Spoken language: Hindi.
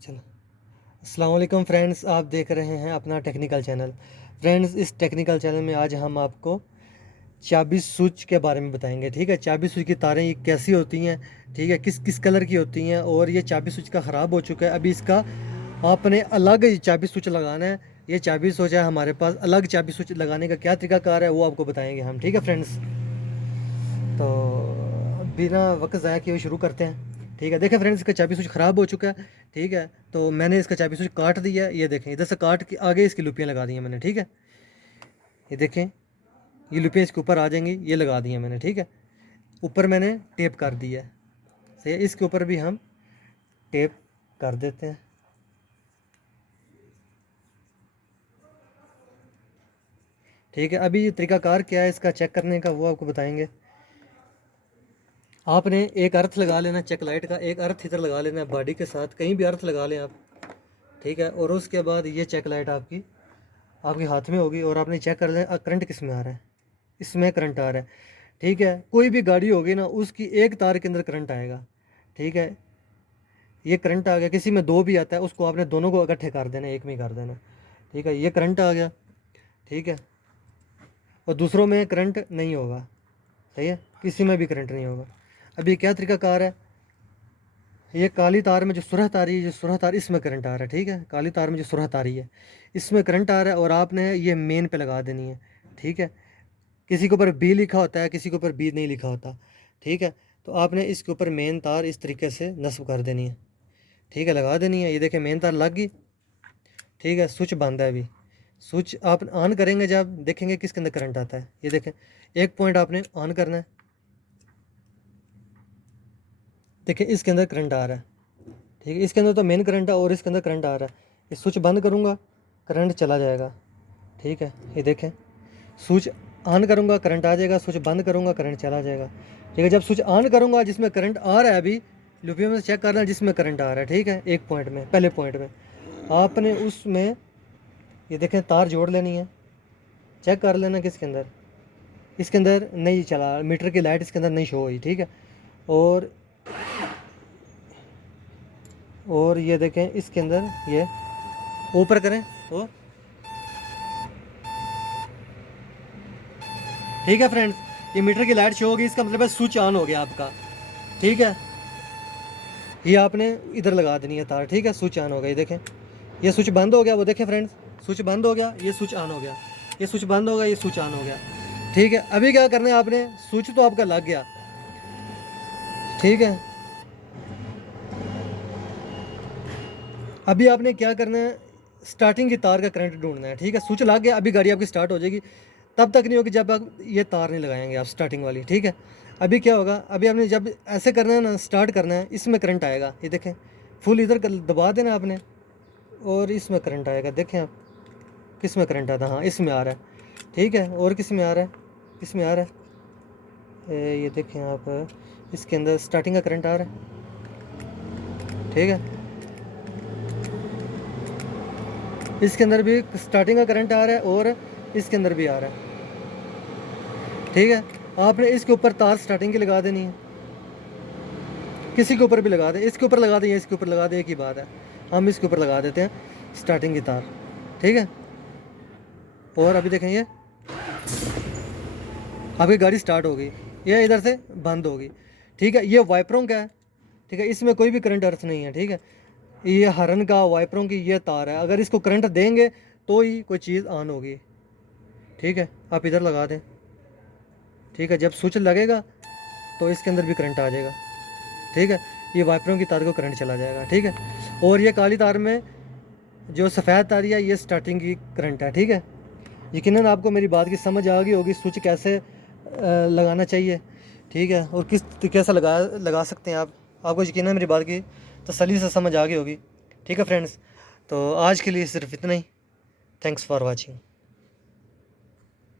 चलो। अस्सलाम वालेकुम फ्रेंड्स, आप देख रहे हैं अपना टेक्निकल चैनल। फ्रेंड्स, इस टेक्निकल चैनल में आज हम आपको चाबी स्विच के बारे में बताएंगे। ठीक है, चाबी स्विच की तारें ये कैसी होती हैं, ठीक है, किस किस कलर की होती हैं, और ये चाबी स्विच का ख़राब हो चुका है, अभी इसका आपने अलग चाबी स्विच लगाना है। ये चाबी स्विच है हमारे पास, अलग चाबी स्विच लगाने का क्या तरीकाकार है वो आपको बताएंगे हम। ठीक है फ्रेंड्स, तो बिना वक्त ज़ाया किए शुरू करते हैं। ठीक है, देखें फ्रेंड्स, इसका चाबी स्विच ख़राब हो चुका है। ठीक है, तो मैंने इसका चाबी स्विच काट दिया है। ये देखें, इधर से काट के आगे इसकी लुपियाँ लगा दी हैं मैंने। ठीक है, ये देखें, ये लुपियाँ इसके ऊपर आ जाएंगी, ये लगा दी हैं मैंने। ठीक है, ऊपर मैंने टेप कर दिया है। सही है, इसके ऊपर भी हम टेप कर देते हैं। ठीक है, अभी ये तरीकाकार क्या है इसका चेक करने का वो आपको बताएंगे। आपने एक अर्थ लगा लेना चेक लाइट का, एक अर्थ इधर लगा लेना बॉडी के साथ, कहीं भी अर्थ लगा लें आप। ठीक है, और उसके बाद ये चेक लाइट आपकी आपके हाथ में होगी और आपने चेक कर लेना करंट किस में आ रहा है। इसमें करंट आ रहा है। ठीक है, कोई भी गाड़ी होगी ना, उसकी एक तार के अंदर करंट आएगा। ठीक है, ये करंट आ गया, किसी में दो भी आता है, उसको आपने दोनों को इकट्ठे कर देना, एक में ही कर देना। ठीक है, ये करंट आ गया। ठीक है, और दूसरों में करंट नहीं होगा। सही है, किसी में भी करंट नहीं होगा। अभी क्या तरीकाकार है, ये काली तार में जो सुरह तारी है, जो सुरह तार, इसमें करंट आ रहा है। ठीक है, काली तार में जो सुरह तारी है इसमें करंट आ रहा है, और आपने ये मेन पे लगा देनी है। ठीक है, किसी के ऊपर बी लिखा होता है, किसी के ऊपर बी नहीं लिखा होता। ठीक है, तो आपने इसके ऊपर मेन तार इस तरीके से नस्ब कर देनी है। ठीक है, लगा देनी है। ये देखें, मेन तार लग गई। ठीक है, स्विच बंद है अभी। स्विच आप ऑन करेंगे जब देखेंगे किसके अंदर करंट आता है। ये देखें, एक पॉइंट आपने ऑन करना है। देखिए, इसके अंदर करंट आ रहा है। ठीक है, इसके अंदर तो मेन करंट है और इसके अंदर करंट आ रहा है। ये स्विच बंद करूँगा, करंट चला जाएगा। ठीक है, ये देखें, स्विच ऑन करूँगा करंट आ जाएगा, स्विच बंद करूँगा करंट चला जाएगा। ठीक है, जब स्विच ऑन करूँगा जिसमें करंट आ रहा है, अभी लुपियो में चेक करना जिसमें करंट आ रहा है। ठीक है, एक पॉइंट में, पहले पॉइंट में आपने उसमें ये देखें तार जोड़ लेनी है। चेक कर लेना किसके अंदर, इसके अंदर नहीं चला, मीटर की लाइट इसके अंदर नहीं शो हुई। ठीक है, और ये देखें इसके अंदर, ये ऊपर करें तो ठीक है फ्रेंड्स, ये मीटर की लाइट शो होगी, इसका मतलब है स्विच ऑन हो गया आपका। ठीक है, ये आपने इधर लगा देनी है तार। ठीक है, स्विच ऑन हो गया। ये देखें, ये स्विच बंद हो गया, वो देखें फ्रेंड्स, स्विच बंद हो गया, ये स्विच ऑन हो गया, ये स्विच बंद हो गया, ये स्विच ऑन हो गया। ठीक है, अभी क्या करना है आपने, स्विच तो आपका लग गया। ठीक है, अभी आपने क्या करना है, स्टार्टिंग की तार का करंट ढूंढना है। ठीक है, स्विच लग गया, अभी गाड़ी आपकी स्टार्ट हो जाएगी। तब तक नहीं होगी जब आप ये तार नहीं लगाएंगे आप स्टार्टिंग वाली। ठीक है, अभी क्या होगा, अभी आपने जब ऐसे करना है ना, स्टार्ट करना है, इसमें करंट आएगा। ये देखें, फुल इधर दबा देना आपने, और इसमें करंट आएगा। देखें आप, किस में करंट आता है, हाँ इसमें आ रहा है। ठीक है, और किस में आ रहा है, किस में आ रहा है, ये देखें आप, इसके अंदर स्टार्टिंग का करंट आ रहा है। ठीक है, इसके अंदर भी स्टार्टिंग का करंट आ रहा है और इसके अंदर भी आ रहा है। ठीक है, आपने इसके ऊपर तार स्टार्टिंग की लगा देनी है, किसी के ऊपर भी लगा दें, इसके ऊपर लगा दें या इसके ऊपर लगा दें, एक ही बात है। हम इसके ऊपर लगा देते हैं स्टार्टिंग की तार। ठीक है, और अभी देखें, ये आपकी गाड़ी स्टार्ट हो गई, ये इधर से बंद होगी। ठीक है, ये वाइपरों का है। ठीक है, इसमें कोई भी करंट अर्थ नहीं है। ठीक है, ये हरन का वाइपरों की ये तार है, अगर इसको करंट देंगे तो ही कोई चीज़ ऑन होगी। ठीक है, आप इधर लगा दें। ठीक है, जब स्विच लगेगा तो इसके अंदर भी करंट आ जाएगा। ठीक है, ये वाइपरों की तार को करंट चला जाएगा। ठीक है, और ये काली तार में जो सफ़ेद तार है, ये स्टार्टिंग की करंट है। ठीक है, यकीनन आपको मेरी बात की समझ आ गई होगी, स्विच कैसे लगाना चाहिए। ठीक है, और किस तरीके से लगा सकते हैं आप, आपको यकीनन मेरी बात की तसल्ली से समझ आ गई होगी। ठीक है फ्रेंड्स, तो आज के लिए सिर्फ इतना ही। Thanks for watching.